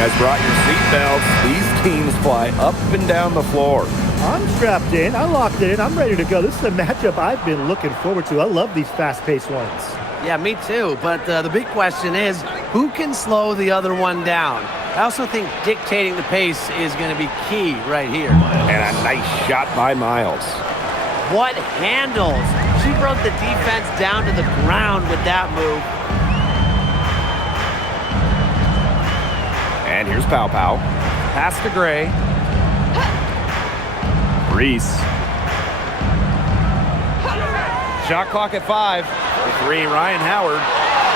guys brought your seatbelts. These teams fly up and down the floor. I'm strapped in. I locked it in. I'm ready to go. This is a matchup I've been looking forward to. I love these fast-paced ones. Yeah, me too. But the big question is, who can slow the other one down? I also think dictating the pace is going to be key right here. And a nice shot by Miles. What handles? She broke the defense down to the ground with that move. And here's Pow Pow. Pass to Gray. Reese. Shot clock at 5. For 3, Ryan Howard.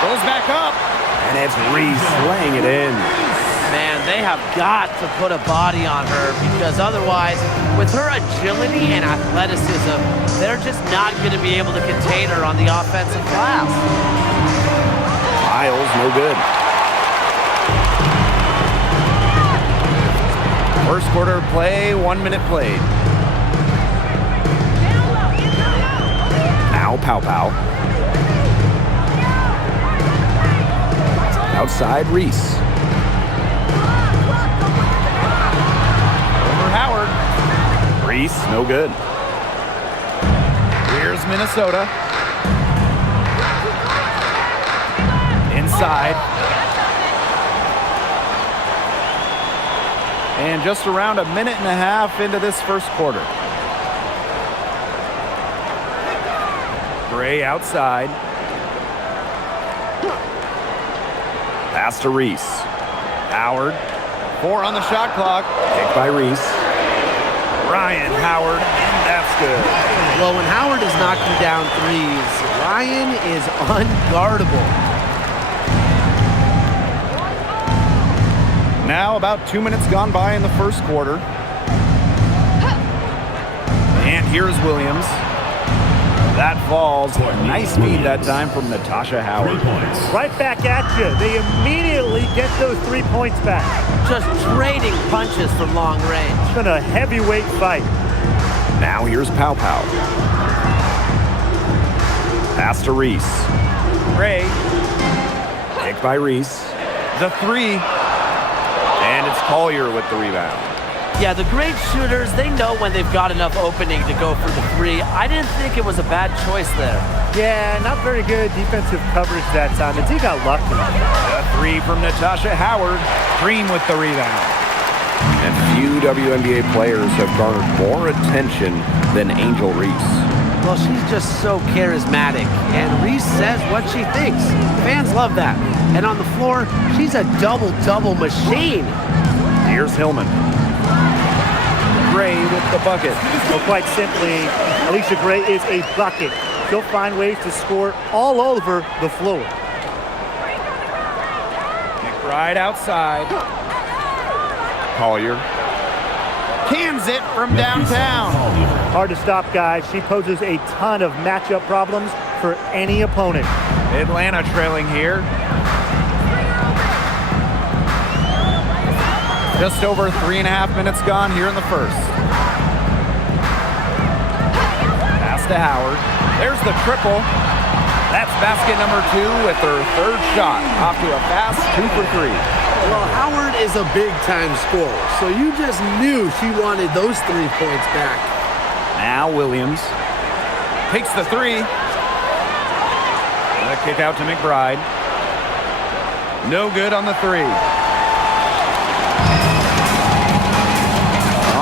Goes back up. And it's Reese laying it in. Man, they have got to put a body on her because otherwise, with her agility and athleticism, they're just not going to be able to contain her on the offensive glass. Miles, no good. First quarter play, 1 minute played. Now Pow Pow. Outside Reese. Over Howard. Reese, no good. Here's Minnesota. Inside. And just around a minute and a half into this first quarter. Gray outside. Pass to Reese. Howard. 4 on the shot clock. Picked by Reese. Ryan Howard, and that's good. Well, when Howard is knocking down threes, Ryan is unguardable. Now about 2 minutes gone by in the first quarter. And here's Williams. That falls. Nice feed that time from Natasha Howard. Right back at you. They immediately get those 3 points back. Just trading punches from long range. It's been a heavyweight fight. Now here's Pow Pow. Pass to Reese. Gray. Picked by Reese. The 3. And it's Collier with the rebound. Yeah, the great shooters, they know when they've got enough opening to go for the 3. I didn't think it was a bad choice there. Yeah, not very good defensive coverage that time. The team got lucky. The 3 from Natasha Howard. Green with the rebound. And few WNBA players have garnered more attention than Angel Reese. Well, she's just so charismatic, and Reese says what she thinks. Fans love that. And on the floor, she's a double-double machine. Here's Hillman. Gray with the bucket. Well, quite simply, Alicia Gray is a bucket. She'll find ways to score all over the floor. McBride outside. Collier. Cans it from downtown. Hard to stop, guys. She poses a ton of matchup problems for any opponent. Atlanta trailing here. Just over 3.5 minutes gone here in the first. Pass to Howard. There's the triple. That's basket number 2 with her 3rd shot. Off to a fast 2 for 3. Well, Howard is a big-time scorer, so you just knew she wanted those 3 points back. Now Williams takes the 3. The kick out to McBride. No good on the 3.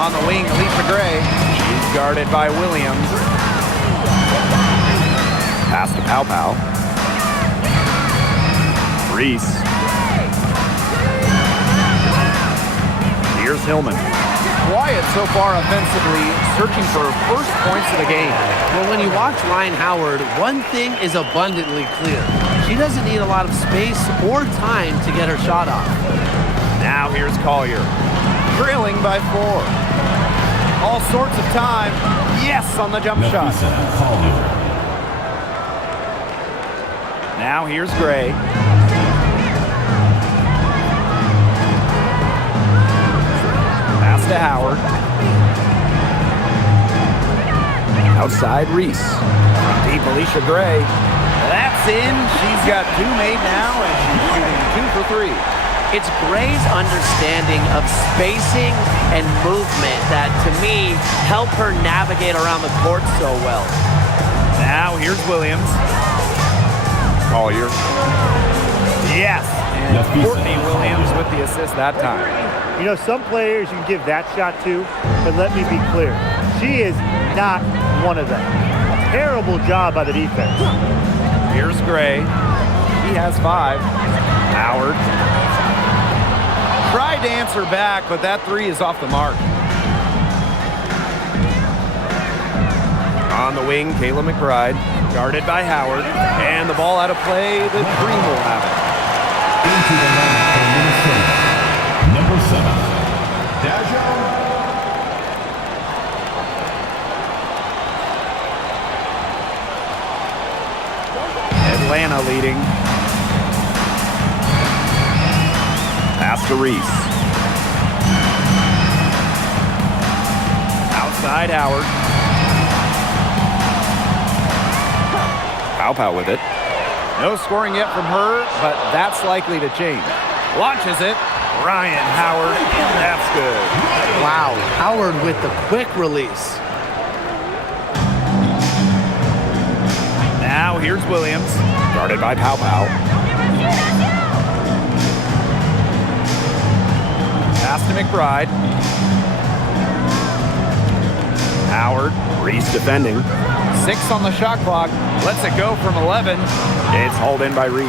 On the wing, Alicia Gray. She's guarded by Williams. Pass to Pow Pow. Reese. Here's Hillman. Quiet so far offensively, searching for first points of the game. Well, when you watch Ryan Howard, one thing is abundantly clear. She doesn't need a lot of space or time to get her shot off. Now here's Collier. Trailing by 4. All sorts of time. Yes, on the jump shot. Now here's Gray. Pass to Howard. Outside Reese. Deep Alicia Gray. That's in. She's got 2 made now, and she's shooting 2 for 3. It's Gray's understanding of spacing and movement that, to me, help her navigate around the court so well. Now here's Williams. Collier. Yes. And Courtney Williams with the assist that time. You know, some players you can give that shot to, but let me be clear. She is not one of them. Terrible job by the defense. Here's Gray. He has 5. Howard. Tried to answer back, but that 3 is off the mark. On the wing, Kayla McBride. Guarded by Howard. And the ball out of play. The Dream will have it. Into the line for Minnesota. Number 7, Daja. Atlanta leading. Pass to Reese. Outside Howard. Pow with it. No scoring yet from her, but that's likely to change. Launches it. Ryan Howard, and that's good. Wow, Howard with the quick release. Now here's Williams. Guarded by Pow. Pass to McBride. Howard. Reese defending. 6 on the shot clock. Lets it go from 11. It's hauled in by Reese.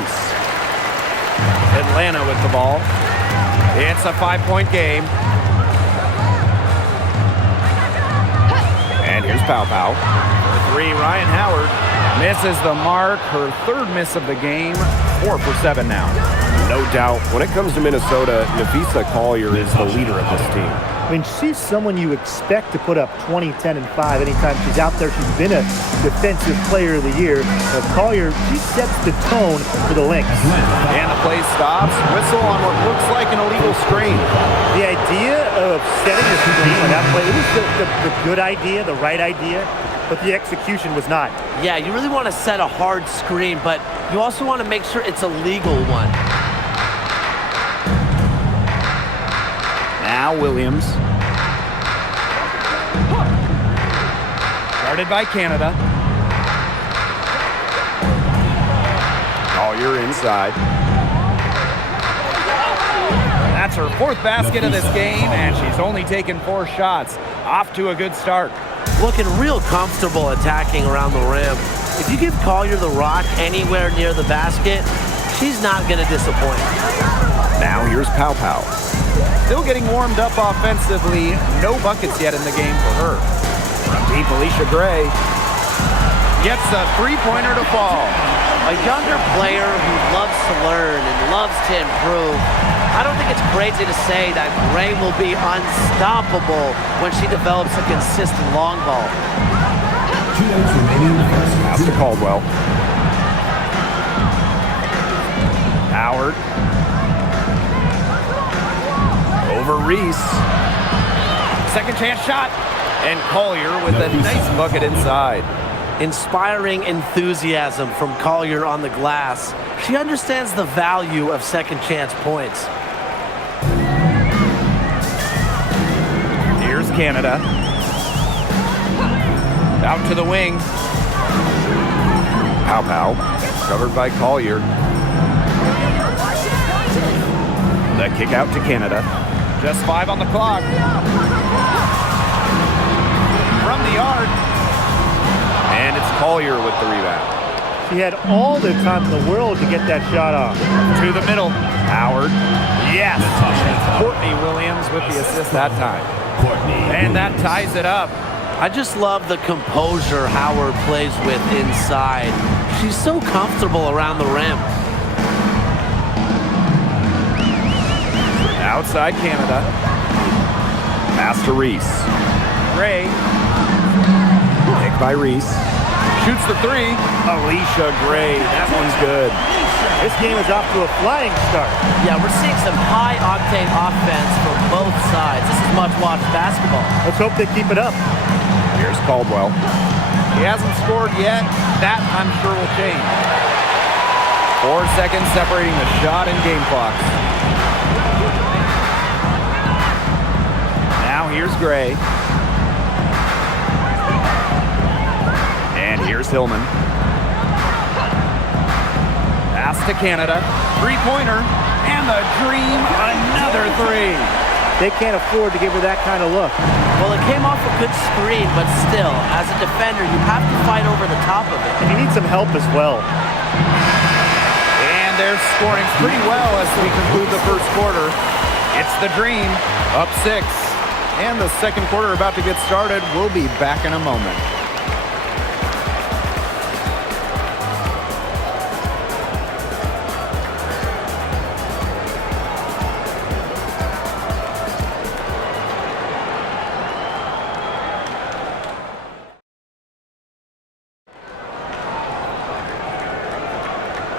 Atlanta with the ball. It's a 5-point game. And here's Pow. For 3, Ryan Howard misses the mark. Her 3rd miss of the game. 4 for 7 now. No doubt, when it comes to Minnesota, Nafisa Collier is the leader of this team. I mean, she's someone you expect to put up 20, 10, and 5 anytime she's out there. She's been a defensive player of the year. Collier, she sets the tone for the Lynx. And the play stops. Whistle on what looks like an illegal screen. The idea of setting a screen on that play, it was the good idea, the right idea, but the execution was not. Yeah, you really want to set a hard screen, but you also want to make sure it's a legal one. Now Williams. Guarded by Canada. Collier inside. That's her 4th basket of this game, and she's only taken 4 shots. Off to a good start. Looking real comfortable attacking around the rim. If you give Collier the rock anywhere near the basket, she's not going to disappoint. Now here's Pow. Still getting warmed up offensively. No buckets yet in the game for her. From deep, Alicia Gray gets a 3-pointer to fall. A younger player who loves to learn and loves to improve. I don't think it's crazy to say that Gray will be unstoppable when she develops a consistent long ball. 2 minutes remaining. Pass to Caldwell. Howard. Over Reese. Second chance shot. And Collier with a nice bucket inside. Inspiring enthusiasm from Collier on the glass. She understands the value of second chance points. Here's Canada. Out to the wing. Pow. Covered by Collier. The kick out to Canada. Just 5 on the clock. From the arc. And it's Collier with the rebound. She had all the time in the world to get that shot off. To the middle. Howard. Yes. Courtney Williams with the assist that time. And that ties it up. I just love the composure Howard plays with inside. She's so comfortable around the rim. Outside Canada. Pass to Reese. Gray. Picked by Reese. Shoots the 3. Alicia Gray. That one's good. This game is off to a flying start. Yeah, we're seeing some high-octane offense from both sides. This is much-watched basketball. Let's hope they keep it up. Here's Caldwell. He hasn't scored yet. That, I'm sure, will change. 4 seconds separating the shot and game clocks. Gray. And here's Hillman. Pass to Canada. Three-pointer. And the Dream, another three. They can't afford to give her that kind of look. Well, it came off a good screen, but still, as a defender, you have to fight over the top of it. And you need some help as well. And they're scoring pretty well as we conclude the first quarter. It's the Dream, up 6. And the second quarter about to get started. We'll be back in a moment.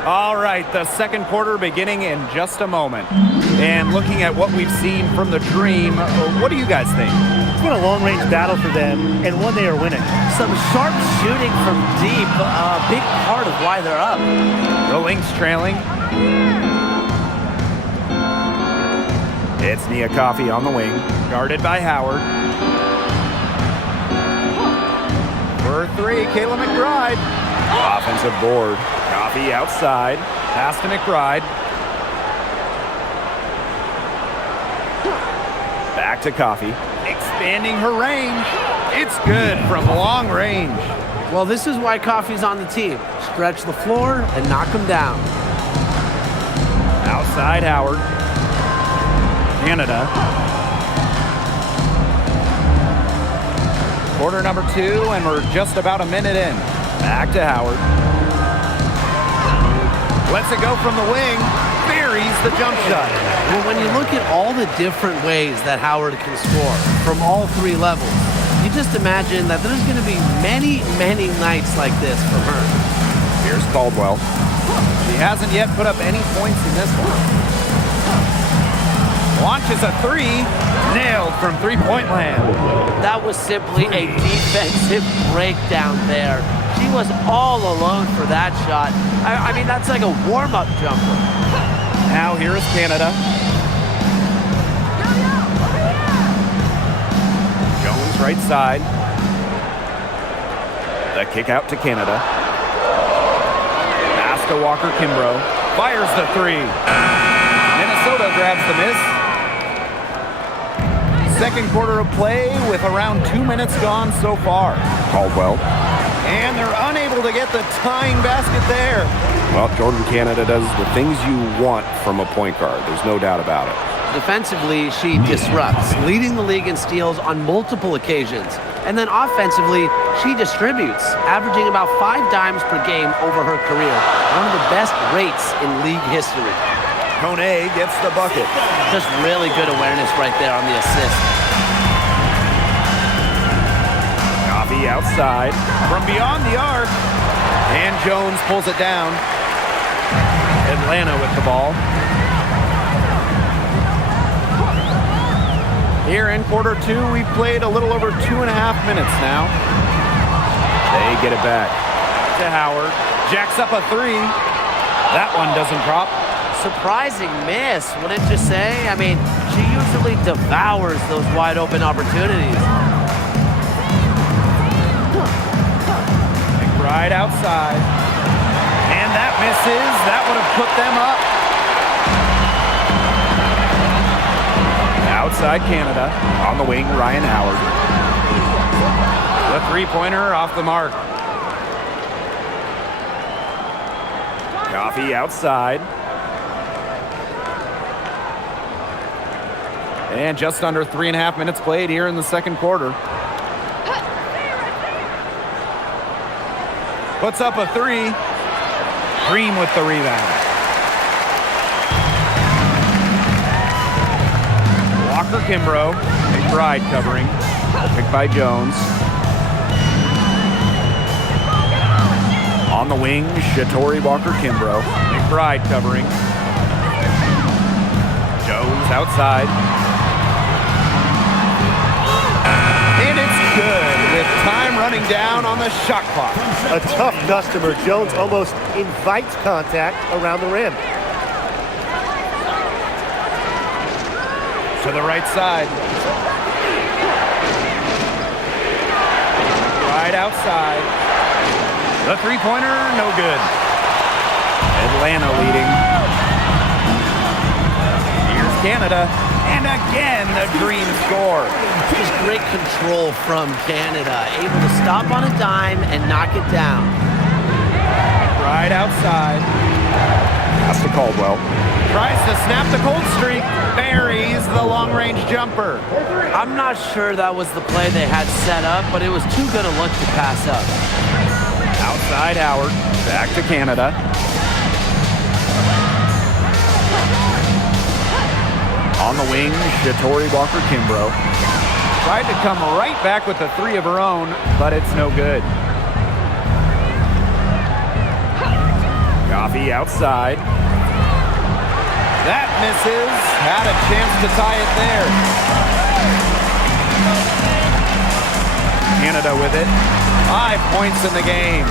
All right, the second quarter beginning in just a moment. And looking at what we've seen from the Dream, what do you guys think? It's been a long-range battle for them, and one they are winning. Some sharp shooting from deep, a big part of why they're up. The Lynx trailing. It's Nia Coffey on the wing, guarded by Howard. For three, Kayla McBride. Offensive board. Coffey outside. Pass to McBride. Back to Coffey. Expanding her range. It's good from long range. Well, this is why Coffey's on the team. Stretch the floor and knock them down. Outside Howard. Canada. Quarter number 2, and we're just about a minute in. Back to Howard. Lets it go from the wing. Buries the jump shot. Well, when you look at all the different ways that Howard can score from all 3 levels, you just imagine that there's going to be many, many nights like this for her. Here's Caldwell. She hasn't yet put up any points in this one. Launches a 3. Nailed from three-point land. That was simply a defensive breakdown there. She was all alone for that shot. I mean, that's like a warm-up jumper. Now here is Canada. Jones right side. The kick out to Canada. Pass to Walker Kimbrough. Fires the 3. Minnesota grabs the miss. Second quarter of play with around 2 minutes gone so far. Caldwell. And they're unable to get the tying basket there. Well, Jordan Canada does the things you want from a point guard. There's no doubt about it. Defensively, she disrupts, leading the league in steals on multiple occasions. And then offensively, she distributes, averaging about 5 dimes per game over her career. One of the best rates in league history. Kone gets the bucket. Just really good awareness right there on the assist. Coffey outside from beyond the arc. And Jones pulls it down. Atlanta with the ball. Here in quarter 2, we've played a little over 2.5 minutes now. They get it back to Howard. Jacks up a 3. That one doesn't drop. Surprising miss, wouldn't you say? I mean, she usually devours those wide open opportunities. McBride outside. And that misses. That would have put them up. Outside Canada. On the wing, Ryan Howard. The three-pointer off the mark. Coffey outside. And just under 3.5 minutes played here in the second quarter. Puts up a 3. Dream with the rebound. Walker Kimbrough. McBride covering. Picked by Jones. On the wing, Shatori Walker Kimbrough. McBride covering. Jones outside. And it's good with time running down on the shot clock. A tough customer. Jones almost invites contact around the rim. To the right side. Right outside. The three-pointer, no good. Atlanta leading. Here's Canada. And again, the dream score. Just great control from Canada. Able to stop on a dime and knock it down. Right outside. Pass to Caldwell. Tries to snap the cold streak. Buries the long-range jumper. I'm not sure that was the play they had set up, but it was too good a look to pass up. Outside Howard. Back to Canada. On the wing, Shatori Walker-Kimbrough. Tried to come right back with a three of her own, but it's no good. Coffee outside. That misses. Had a chance to tie it there. Canada with it. 5 points in the game.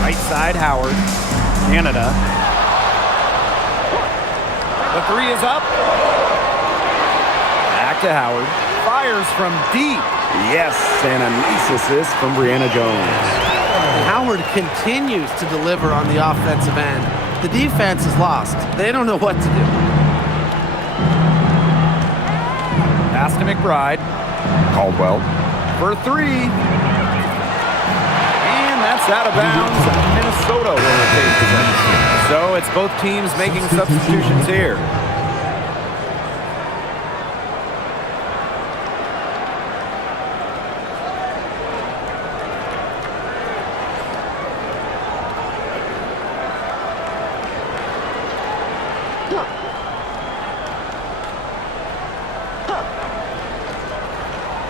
Right side Howard. Canada. The three is up. Back to Howard. Fires from deep. Yes, and a nice assist from Brianna Jones. Howard continues to deliver on the offensive end. The defense is lost. They don't know what to do. Pass to McBride. Caldwell. For three. And that's out of bounds. Minnesota will retain possession. So it's both teams making substitutions here.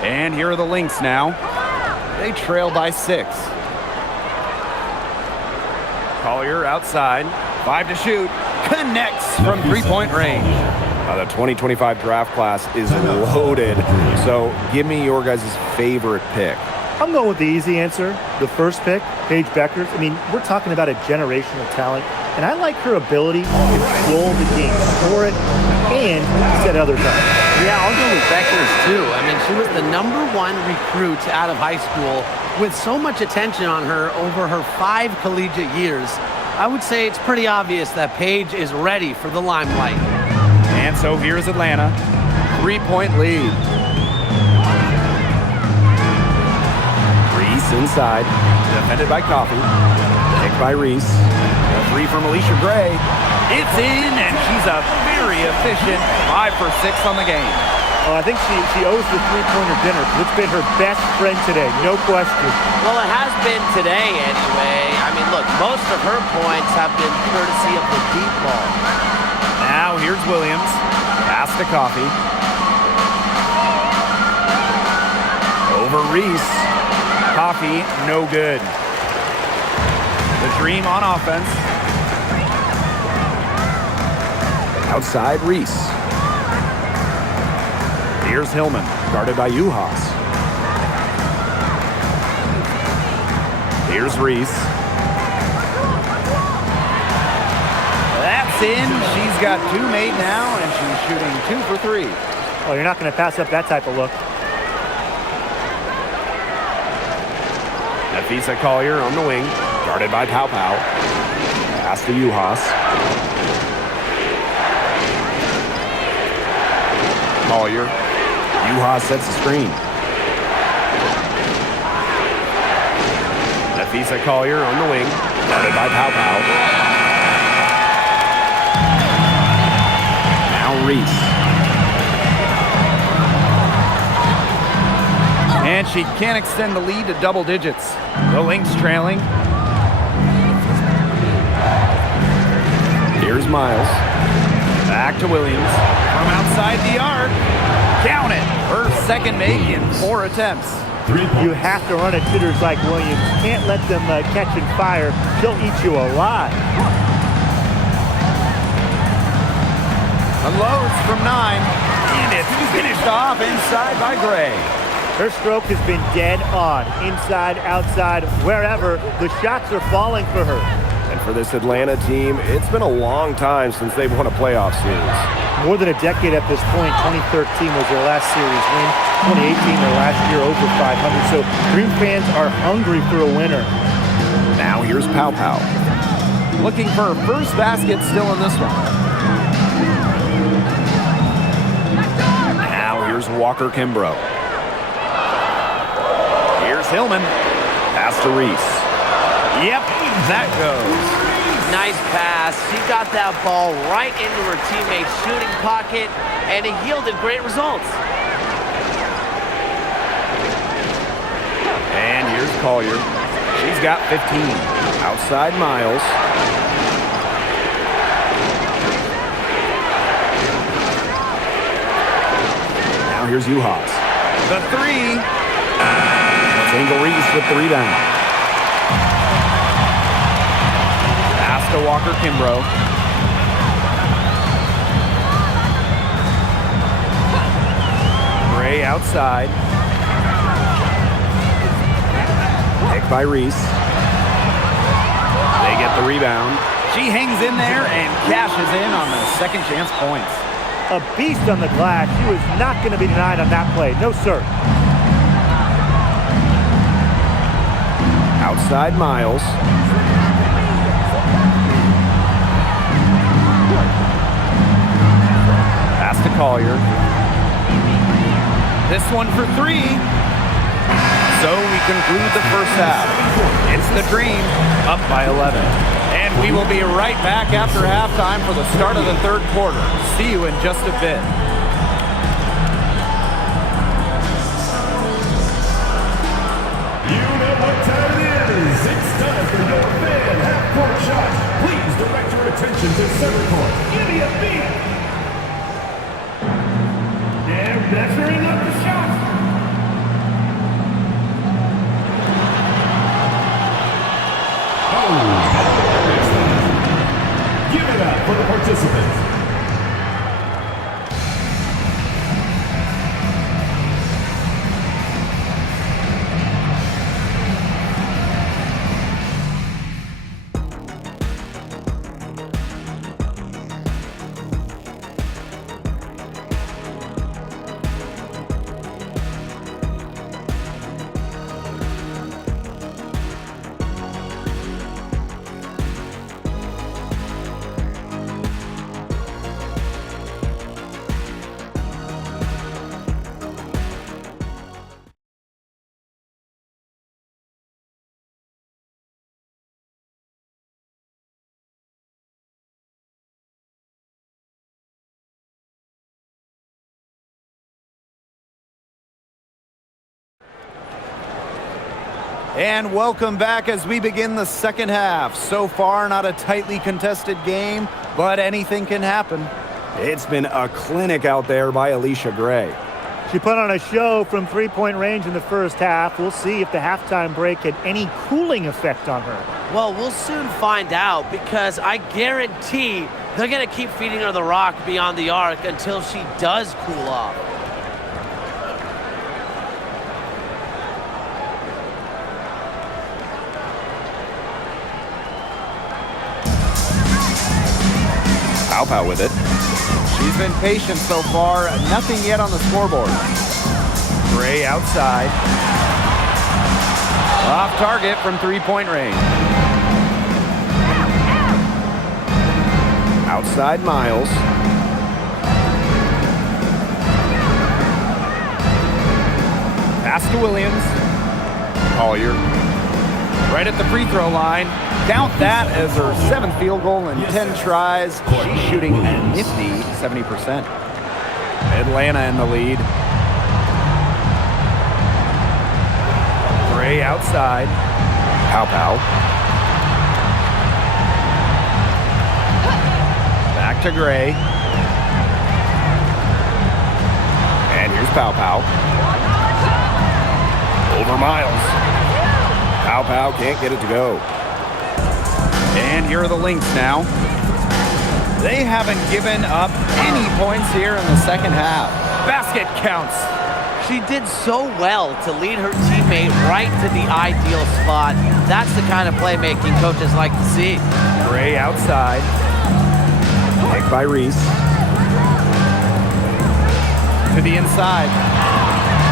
And here are the Lynx now. They trail by 6. Collier outside. 5 to shoot. Connects from three-point range. The 2025 draft class is loaded. So give me your guys' favorite pick. I'm going with the easy answer. The first pick, Paige Beckers. I mean, we're talking about a generational talent, and I like her ability to control the game, score it, and set others up. Yeah, I'll go with Beckers too. I mean, she was the #1 recruit out of high school with so much attention on her over her 5 collegiate years. I would say it's pretty obvious that Paige is ready for the limelight. And so here's Atlanta. 3-point lead. Reese inside. Defended by Coffee. Picked by Reese. A three from Alicia Gray. It's in, and she's a very efficient 5 for 6 on the game. Oh, I think she owes the three-pointer dinner. It's been her best friend today, no question. Well, it has been today anyway. I mean, look, most of her points have been courtesy of the deep ball. Now here's Williams. Pass to Coffee. Over Reese. Coffee, no good. The Dream on offense. Outside Reese. Here's Hillman, guarded by Uhas. Here's Reese. That's in. She's got 2 made now, and she's shooting 2 for 3. Oh, you're not going to pass up that type of look. Nafisa Collier on the wing, guarded by Pau Pau. Pass to Uhas. Collier. Uhas sets the screen. Nafisa Collier on the wing, guarded by Pau Pau. Now Reese. And she can't extend the lead to double digits. The Lynx trailing. Here's Miles. Back to Williams. From outside the arc. Count it. Her second make in 4 attempts. You have to run at hitters like Williams. Can't let them catch and fire. She'll eat you alive. Unloads from 9. And it's finished off inside by Gray. Her stroke has been dead on. Inside, outside, wherever. The shots are falling for her. And for this Atlanta team, it's been a long time since they've won a playoff series. More than a decade at this point. 2013 was their last series win. 2018, their last year over 500. So Green fans are hungry for a winner. Now here's Pow Pow. Looking for her first basket still in this one. Now here's Walker Kimbrough. Here's Hillman. Pass to Reese. Yep, that goes. Nice pass. She got that ball right into her teammate's shooting pocket, and it yielded great results. And here's Collier. She's got 15. Outside Miles. Now here's Uhas. The three. Angel Reese with the rebound. Pass to Walker Kimbrough. Gray outside. Picked by Reese. They get the rebound. She hangs in there and cashes in on the second chance points. A beast on the glass. She was not going to be denied on that play. No, sir. Outside Miles. Pass to Collier. This one for three. So we conclude the first half. It's the Dream up by 11. And we will be right back after halftime for the start of the third quarter. See you in just a bit. You know what time it is. It's time for your fan half-court shot. Please direct your attention to center court. Give me a beat. They're measuring up the shot. Give it up for the participants. And welcome back as we begin the second half. So far, not a tightly contested game, but anything can happen. It's been a clinic out there by Alicia Gray. She put on a show from three-point range in the first half. We'll see if the halftime break had any cooling effect on her. Well, we'll soon find out, because I guarantee they're going to keep feeding her the rock beyond the arc until she does cool off. Pow Pow with it. She's been patient so far. Nothing yet on the scoreboard. Gray outside. Off target from three-point range. Outside Miles. Pass to Williams. Collier. Right at the free throw line. Count that as her 7th field goal in 10 tries. She's shooting a nifty 70%. Atlanta in the lead. Gray outside. Pow Pow. Back to Gray. And here's Pow Pow. Over Miles. Pow Pow can't get it to go. And here are the Lynx now. They haven't given up any points here in the second half. Basket counts. She did so well to lead her teammate right to the ideal spot. That's the kind of playmaking coaches like to see. Gray outside. Pick by Reese. To the inside.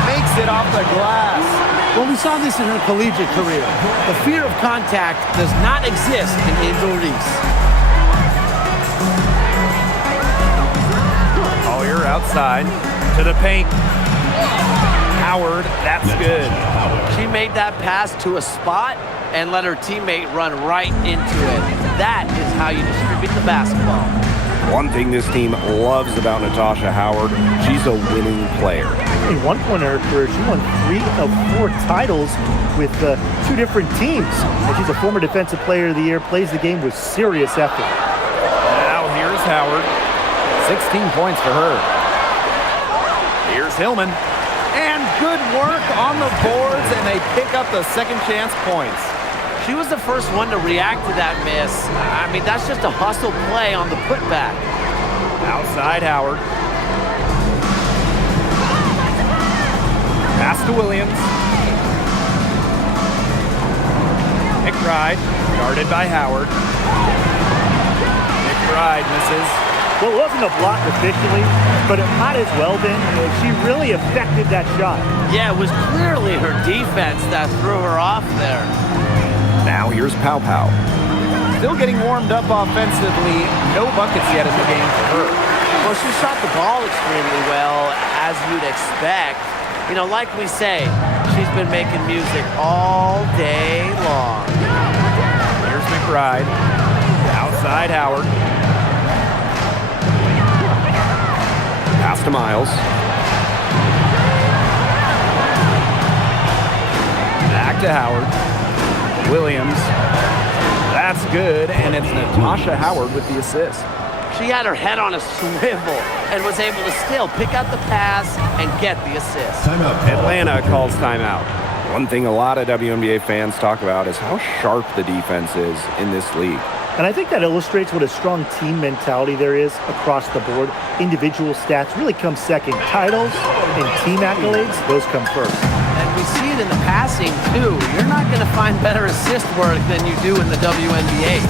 Makes it off the glass. Well, we saw this in her collegiate career. The fear of contact does not exist in Angel Reese. Collier outside. To the paint. Howard, that's good. She made that pass to a spot and let her teammate run right into it. That is how you distribute the basketball. One thing this team loves about Natasha Howard, she's a winning player. At one point in her career, she won 3 of 4 titles with 2 different teams. And she's a former Defensive Player of the Year, plays the game with serious effort. Now here's Howard. 16 points for her. Here's Hillman. And good work on the boards, and they pick up the second chance points. She was the first one to react to that miss. I mean, that's just a hustle play on the putback. Outside Howard. Pass to Williams. McBride, guarded by Howard. McBride misses. Well, it wasn't a block officially, but it might as well been. She really affected that shot. Yeah, it was clearly her defense that threw her off there. Now here's Pow Pow. Still getting warmed up offensively. No buckets yet in the game for her. Well, she shot the ball extremely well, as you'd expect. You know, like we say, she's been making music all day long. Here's McBride. Outside Howard. Pass to Miles. Back to Howard. Williams. That's good, and it's Natasha Howard with the assist. She had her head on a swivel and was able to still pick out the pass and get the assist. Timeout. Atlanta calls timeout. One thing a lot of WNBA fans talk about is how sharp the defense is in this league. And I think that illustrates what a strong team mentality there is across the board. Individual stats really come second. Titles and team accolades, those come first. And we see it in the passing, too. You're not going to find better assist work than you do in the WNBA.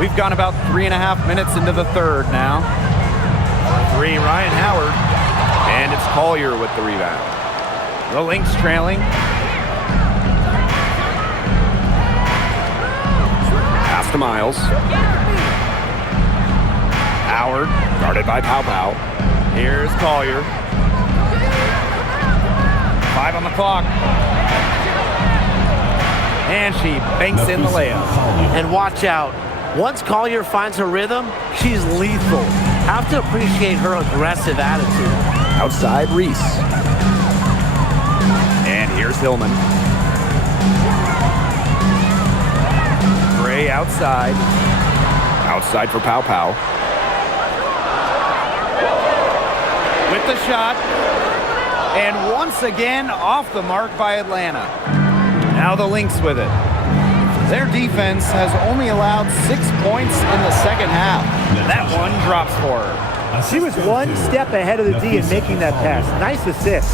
We've gone about 3.5 minutes into the third now. 3, Ryan Howard. And it's Collier with the rebound. The Lynx trailing. Pass to Miles. Howard, guarded by Pow Pow. Here's Collier. 5 on the clock. And she banks in the layup. And watch out. Once Collier finds her rhythm, she's lethal. Have to appreciate her aggressive attitude. Outside Reese. And here's Hillman. Gray outside. Outside for Pow Pow. With the shot. And once again, off the mark by Atlanta. Now the Lynx with it. Their defense has only allowed 6 points in the second half. That one drops for her. She was one step ahead of the D in making that pass. Nice assist.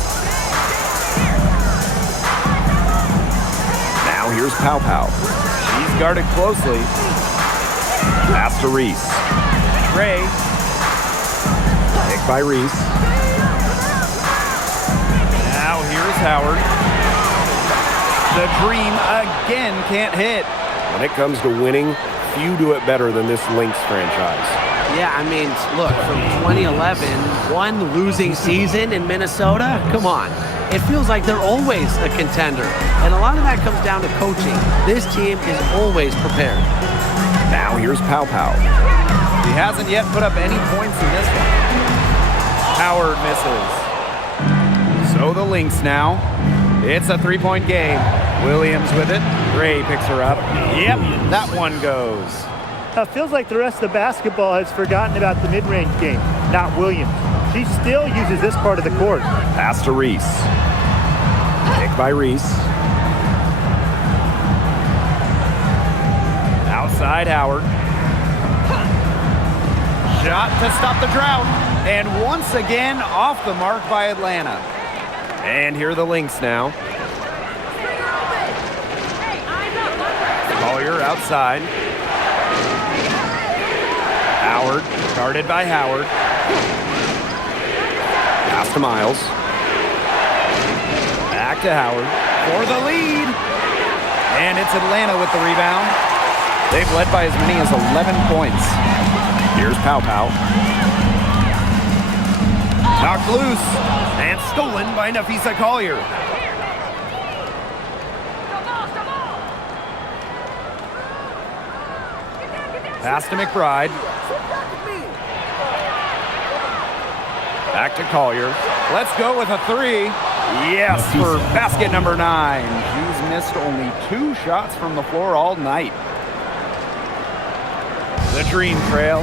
Now here's Pow Pow. She's guarded closely. Pass to Reese. Gray. Pick by Reese. Now here's Howard. The dream again can't hit. When it comes to winning, few do it better than this Lynx franchise. Yeah, I mean, look, from 2011, one losing season in Minnesota, come on. It feels like they're always a contender. And a lot of that comes down to coaching. This team is always prepared. Now here's Pow Pow. He hasn't yet put up any points in this one. Howard misses. So the Lynx now. It's a three-point game. Williams with it. Gray picks her up. Yep, that one goes. Feels like the rest of basketball has forgotten about the mid-range game, not Williams. She still uses this part of the court. Pass to Reese. Pick by Reese. Outside Howard. Shot to stop the drought. And once again, off the mark by Atlanta. And here are the Lynx now. Collier outside. Howard, guarded by Howard. Pass to Miles. Back to Howard for the lead. And it's Atlanta with the rebound. They've led by as many as 11 points. Here's Pow Pow. Knocked loose and stolen by Nafisa Collier. Pass to McBride. Back to Collier. Let's go with a three. Yes, for basket number 9. She's missed only 2 shots from the floor all night. The Dream trail.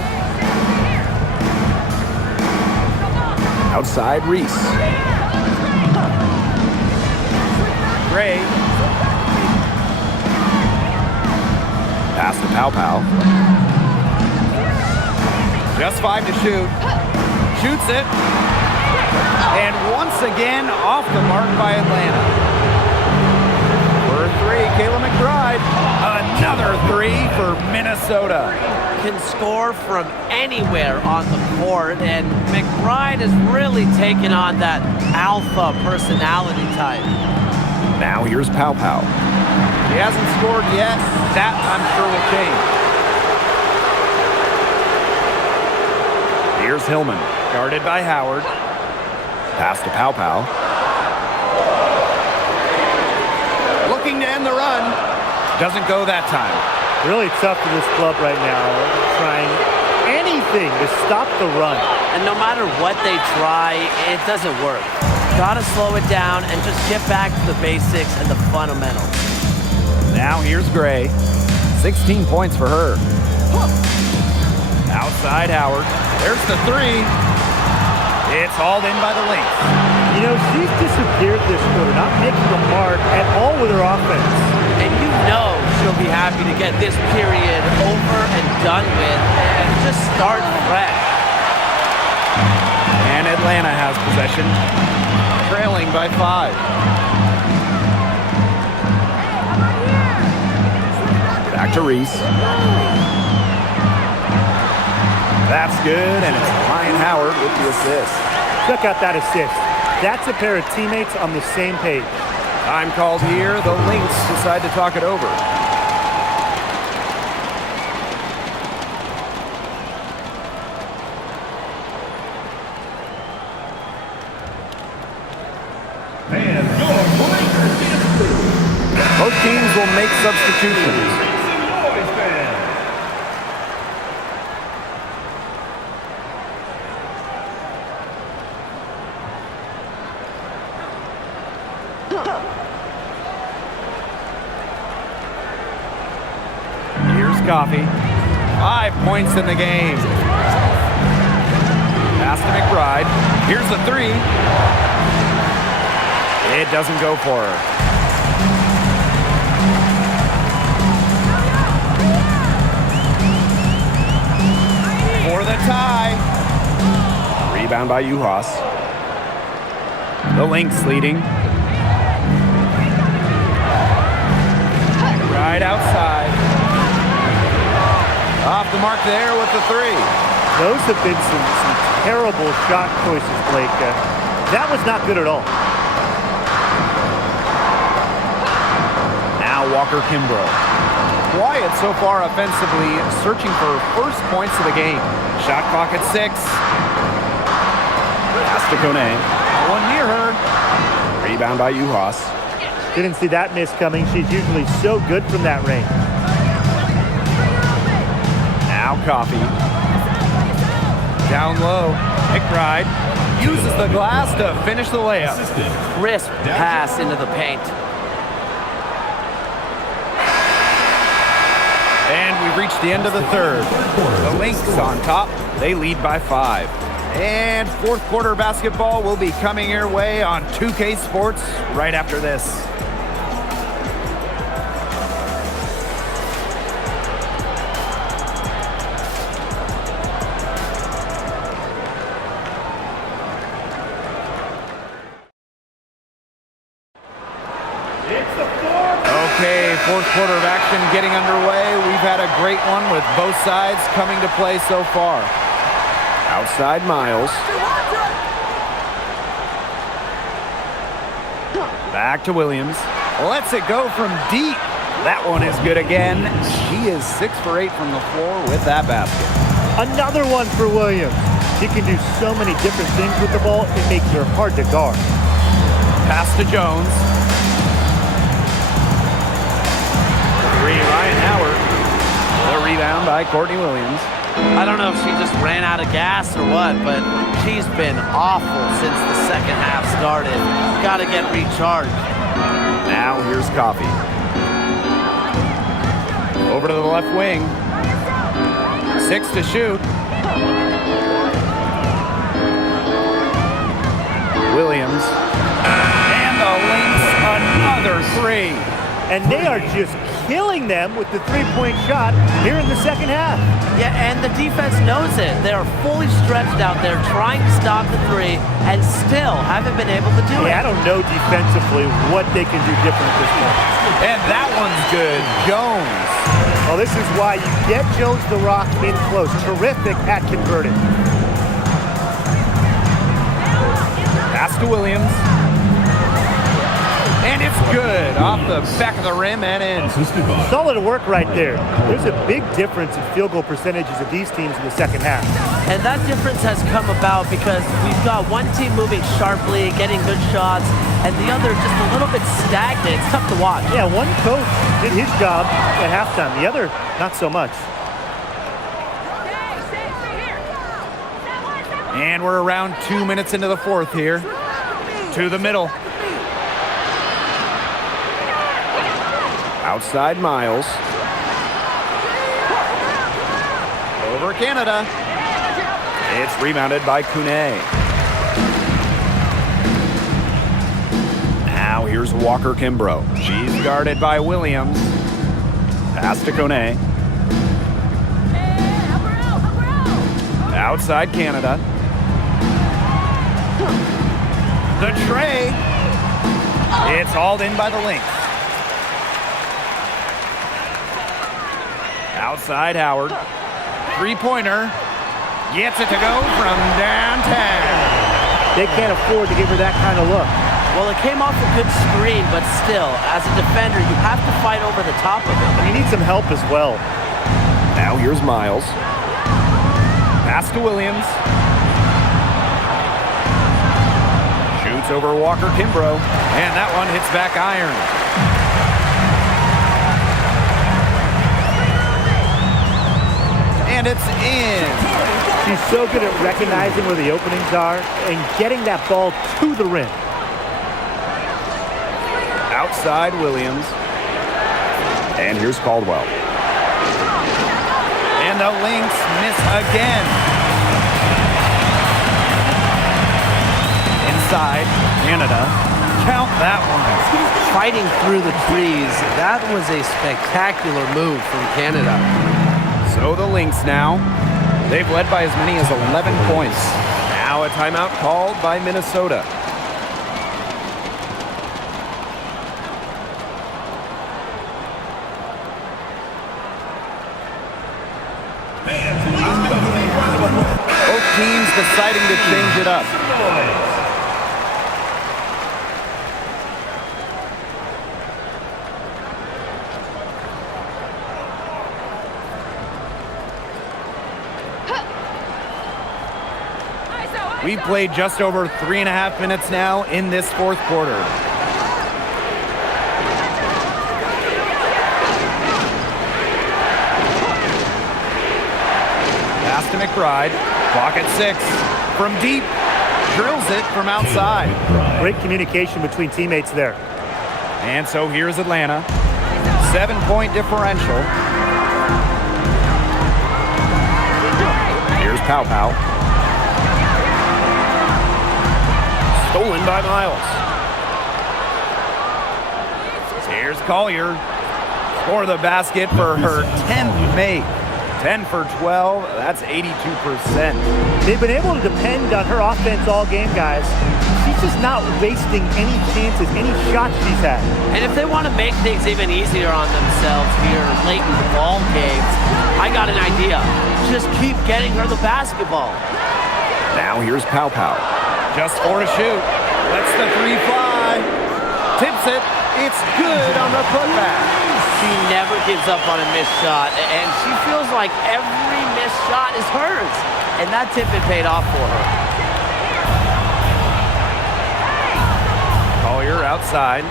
Outside Reese. Gray. Pass to Pow Pow. Just 5 to shoot. Shoots it. And once again, off the mark by Atlanta. For 3, Kayla McBride. Another 3 for Minnesota. Can score from anywhere on the court, and McBride has really taken on that alpha personality type. Now here's Pow Pow. He hasn't scored yet. That, I'm sure, will change. Here's Hillman, guarded by Howard. Pass to Pow Pow. Looking to end the run. Doesn't go that time. Really tough for this club right now, trying anything to stop the run. And no matter what they try, it doesn't work. Gotta slow it down and just get back to the basics and the fundamentals. Now here's Gray. 16 points for her. Outside Howard. There's the 3. It's hauled in by the Lynx. You know, she's disappeared this quarter, not making a mark at all with her offense. And you know she'll be happy to get this period over and done with and just start fresh. And Atlanta has possession, trailing by 5. Back to Reese. That's good, and it's Ryan Howard with the assist. Check out that assist. That's a pair of teammates on the same page. Time called here. The Lynx decide to talk it over. And your breaker is Both teams will make substitutions. Boys fan. Here's Coffee. 5 points in the game. Pass to McBride. Here's the 3. It doesn't go for her. for the tie. Rebound by Juhas. The Lynx leading. Right outside. Off the mark there with the three. Those have been some terrible shot choices, Blake. That was not good at all. Now Walker Kimbrough. Quiet so far offensively, searching for first points of the game. Shot clock at 6. Pass to Kone. One near her. Rebound by Juhas. Didn't see that miss coming. She's usually so good from that range. Now Coffey. Down low. McBride uses the glass to finish the layup. Crisp pass into the paint. And we've reached the end of the third. The Lynx on top. They lead by 5. And fourth quarter basketball will be coming your way on 2K Sports right after this. Okay, fourth quarter of action getting underway. We've had a great one with both sides coming to play so far. Outside Miles. Back to Williams. Lets it go from deep. That one is good again. She is 6 for 8 from the floor with that basket. Another one for Williams. She can do so many different things with the ball, it makes her hard to guard. Pass to Jones. Three, Ryan Howard. The rebound by Courtney Williams. I don't know if she just ran out of gas or what, but she's been awful since the second half started. Got to get recharged. Now here's Coffey. Over to the left wing. 6 to shoot. Williams. And the Lynx, another three. And they are just killing them with the three-point shot here in the second half. Yeah, and the defense knows it. They are fully stretched out there trying to stop the three and still haven't been able to do it. I don't know defensively what they can do different at this point. And that one's good. Jones. Well, this is why you get Jones the Rock in close. Terrific at converting. Pass to Williams. And it's good. Off the back of the rim and in. Solid work right there. There's a big difference in field goal percentages of these teams in the second half. And that difference has come about because we've got one team moving sharply, getting good shots, and the other just a little bit stagnant. It's tough to watch. Yeah, one coach did his job at halftime. The other, not so much. And we're around 2 minutes into the fourth here. To the middle. Outside Miles. Over Canada. It's rebounded by Kune. Now here's Walker Kimbrough. She's guarded by Williams. Pass to Kone. Outside Canada. The tray. It's hauled in by the Lynx. Outside Howard. Three-pointer. Gets it to go from downtown. They can't afford to give her that kind of look. Well, it came off a good screen, but still, as a defender, you have to fight over the top of it. And you need some help as well. Now here's Miles. Pass to Williams. Shoots over Walker Kimbrough. And that one hits back iron. And it's in. She's so good at recognizing where the openings are and getting that ball to the rim. Outside Williams. And here's Caldwell. And the Lynx miss again. Inside, Canada. Count that one. Fighting through the trees, that was a spectacular move from Canada. So the Lynx now They've led by as many as 11 points. Now a timeout called by Minnesota. Both teams deciding to change it up. We've played just over 3.5 minutes now in this fourth quarter. Pass to McBride. Clock at 6. From deep. Drills it from outside. Great communication between teammates there. And so here's Atlanta. 7-point differential. Here's Pow Pow. Stolen by Miles. Here's Collier. For the basket for her 10th make. 10 for 12. That's 82%. They've been able to depend on her offense all game, guys. She's just not wasting any chances, any shots she's had. And if they want to make things even easier on themselves here late in the ball games, I got an idea. Just keep getting her the basketball. Now here's Pow Pow. Just 4 to shoot. Lets the 3 fly. Tips it. It's good on the putback. She never gives up on a missed shot, and she feels like every missed shot is hers. And that tip had paid off for her. Collier outside.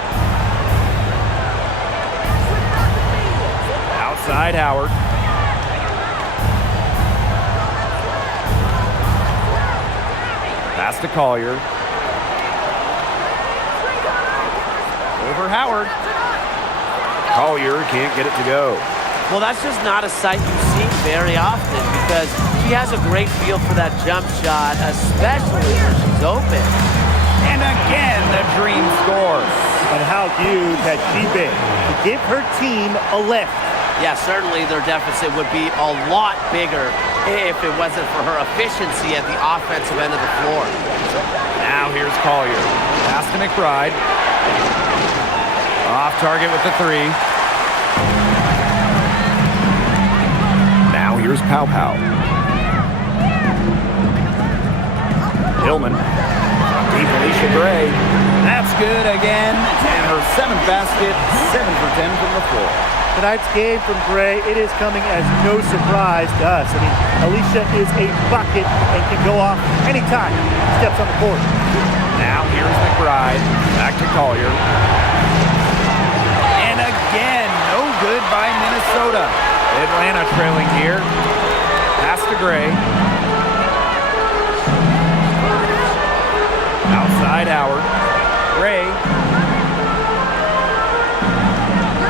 Outside Howard. Pass to Collier. Over Howard. Collier can't get it to go. Well, that's just not a sight you see very often because she has a great feel for that jump shot, especially when she's open. And again, the dream scores. And how huge has she been to give her team a lift? Yeah, certainly their deficit would be a lot bigger if it wasn't for her efficiency at the offensive end of the floor. Now here's Collier. Pass to McBride. Off target with the 3. Now here's Pow Pow. Hillman. Deep Alicia Gray. That's good again. And her 7th basket, 7 for 10 from the floor. Tonight's game from Gray, it is coming as no surprise to us. I mean, Alicia is a bucket and can go off anytime she steps on the court. Now here's McBride. Back to Collier. And again, no good by Minnesota. Atlanta trailing here. Pass to Gray. Outside Howard. Gray.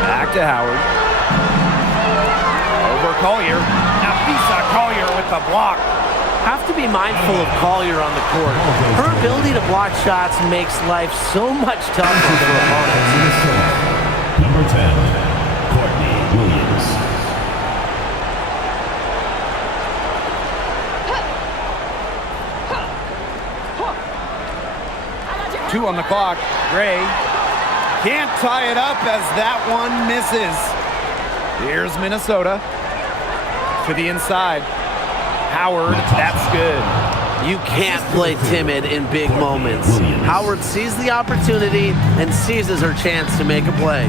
Back to Howard. Over Collier. Now Lisa Collier with the block. Have to be mindful of Collier on the court. Her ability to block shots makes life so much tougher for opponents. Number 10, Courtney Williams. Two on the clock. Gray can't tie it up as that one misses. Here's Minnesota to the inside. Howard, that's good. You can't play timid in big moments. Howard sees the opportunity and seizes her chance to make a play.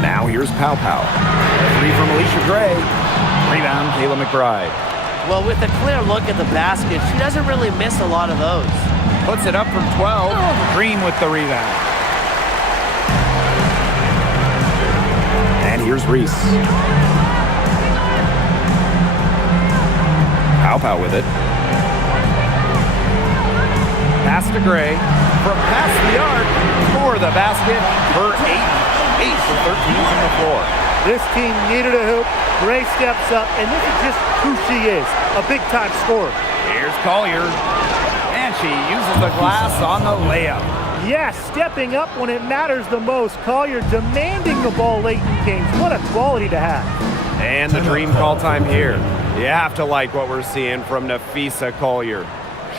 Now here's Pow Pow. 3 from Alicia Gray. Rebound, Kayla McBride. Well, with a clear look at the basket, she doesn't really miss a lot of those. Puts it up from 12. Green with the rebound. And here's Reese. Pow Pow with it. Pass to Gray. From past the arc for the basket. Her 8 for 13 from the floor. This team needed a hoop. Gray steps up, and this is just who she is, a big-time scorer. Here's Collier. And she uses the glass on the layup. Yes, stepping up when it matters the most. Collier demanding the ball late in games. What a quality to have. And the dream call time here. You have to like what we're seeing from Napheesa Collier.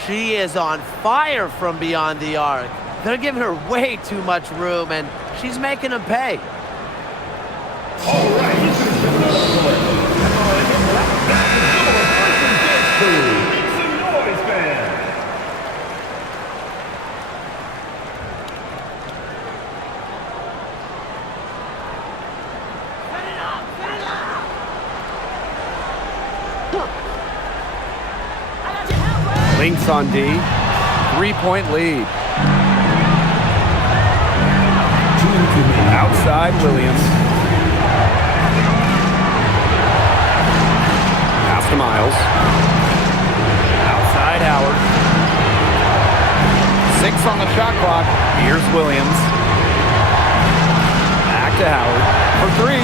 She is on fire from beyond the arc. They're giving her way too much room, and she's making them pay. All right, this is the Make some noise, fans. Lynx on D. 3-point lead. Outside Williams. Pass to Miles. Outside Howard. 6 on the shot clock. Here's Williams. Back to Howard for 3.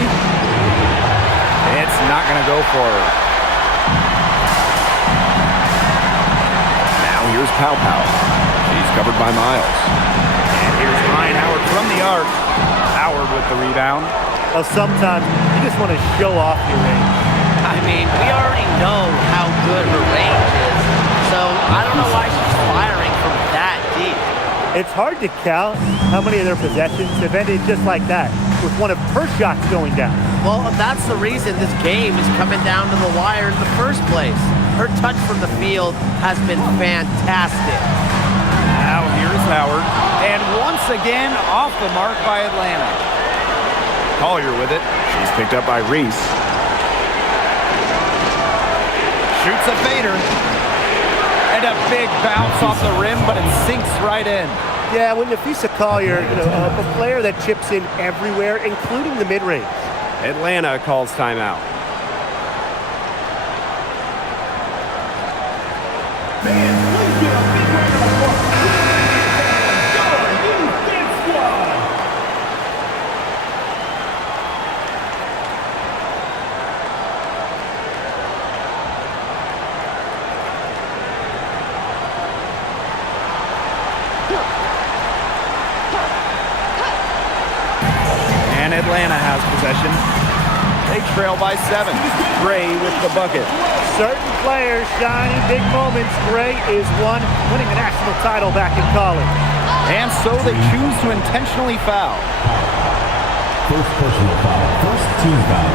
It's not going to go for her. Now here's Pow Pow. She's covered by Miles. And here's Ryan Howard from the arc. Howard with the rebound. Well, sometimes you just want to show off your range. I mean, we already know how good her range is, so I don't know why she's firing from that deep. It's hard to count how many of their possessions have ended just like that, with one of her shots going down. Well, that's the reason this game is coming down to the wire in the first place. Her touch from the field has been fantastic. Now here's Howard. And once again, off the mark by Atlanta. Collier with it. She's picked up by Reese. Shoots a fader. And a big bounce off the rim, but it sinks right in. Yeah, when Napheesa Collier, a player that chips in everywhere, including the mid-range. Atlanta calls timeout. Fans, please give a big round of applause to your defense squad. And Atlanta has possession. They trail by 7. Gray with the bucket. Certain players shine in big moments. Gray is one, winning a national title back in college. And so they choose to intentionally foul. First personal foul. First team foul.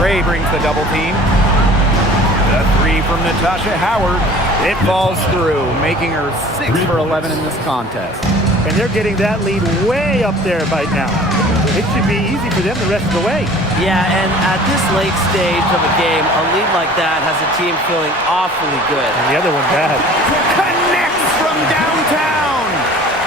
Gray brings the double team. The 3 from Natasha Howard. It falls through, making her 6 for 11 in this contest. And they're getting that lead way up there right now. It should be easy for them the rest of the way. Yeah, and at this late stage of a game, a lead like that has a team feeling awfully good. And the other one bad. Connects from downtown.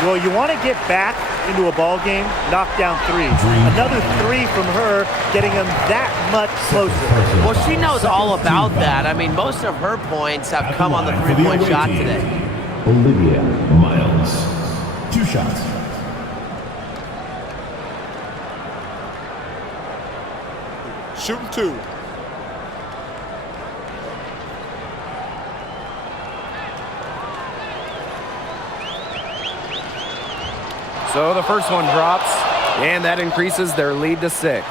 Well, you want to get back into a ball game, knock down threes. Another 3 from her, getting them that much closer. Well, she knows all about that. I mean, most of her points have come on the three-point shot today. Olivia Miles. 2 shots. Shooting 2. So the first one drops, and that increases their lead to 6.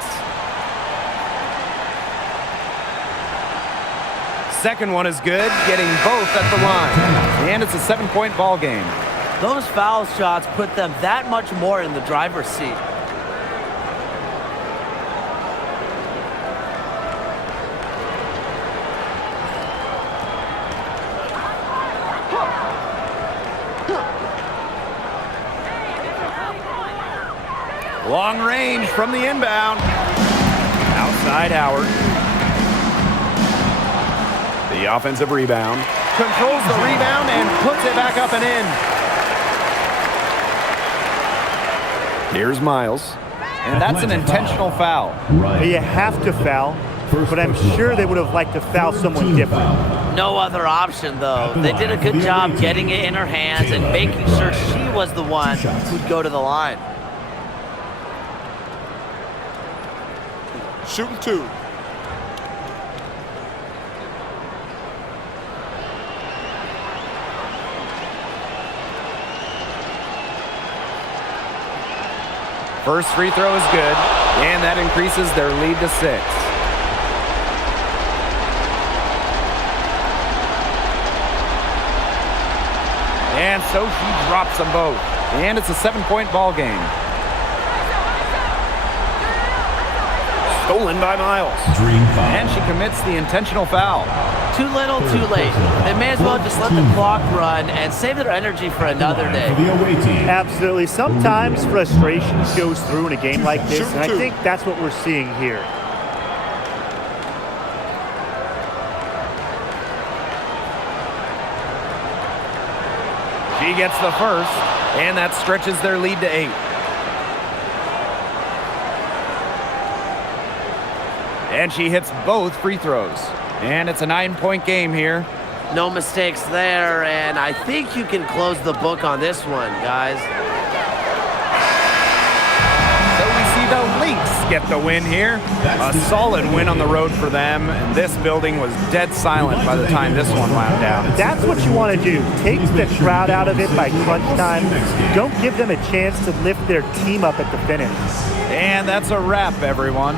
Second one is good, getting both at the line. And it's a 7-point ball game. Those foul shots put them that much more in the driver's seat. Long range from the inbound. Outside Howard. The offensive rebound. Controls the rebound and puts it back up and in. Here's Miles. And that's an intentional foul. You have to foul, but I'm sure they would have liked to foul someone different. No other option, though. They did a good job getting it in her hands and making sure she was the one who'd go to the line. Shooting 2. First free throw is good, and that increases their lead to 6. And so she drops them both. And it's a 7-point ball game. Stolen by Miles. Dream foul. And she commits the intentional foul. Too little, too late. They may as well just let the clock run and save their energy for another For day. the away team. Absolutely. Sometimes frustration shows through in a game like this, and I think that's what we're seeing here. She gets the first, and that stretches their lead to 8. And she hits both free throws. And it's a 9-point game here. No mistakes there, and I think you can close the book on this one, guys. So we see the Lynx get the win here. A solid win on the road for them, and this building was dead silent by the time this one wound down. That's what you want to do. Take the crowd out of it by crunch time. Don't give them a chance to lift their team up at the finish. And that's a wrap, everyone.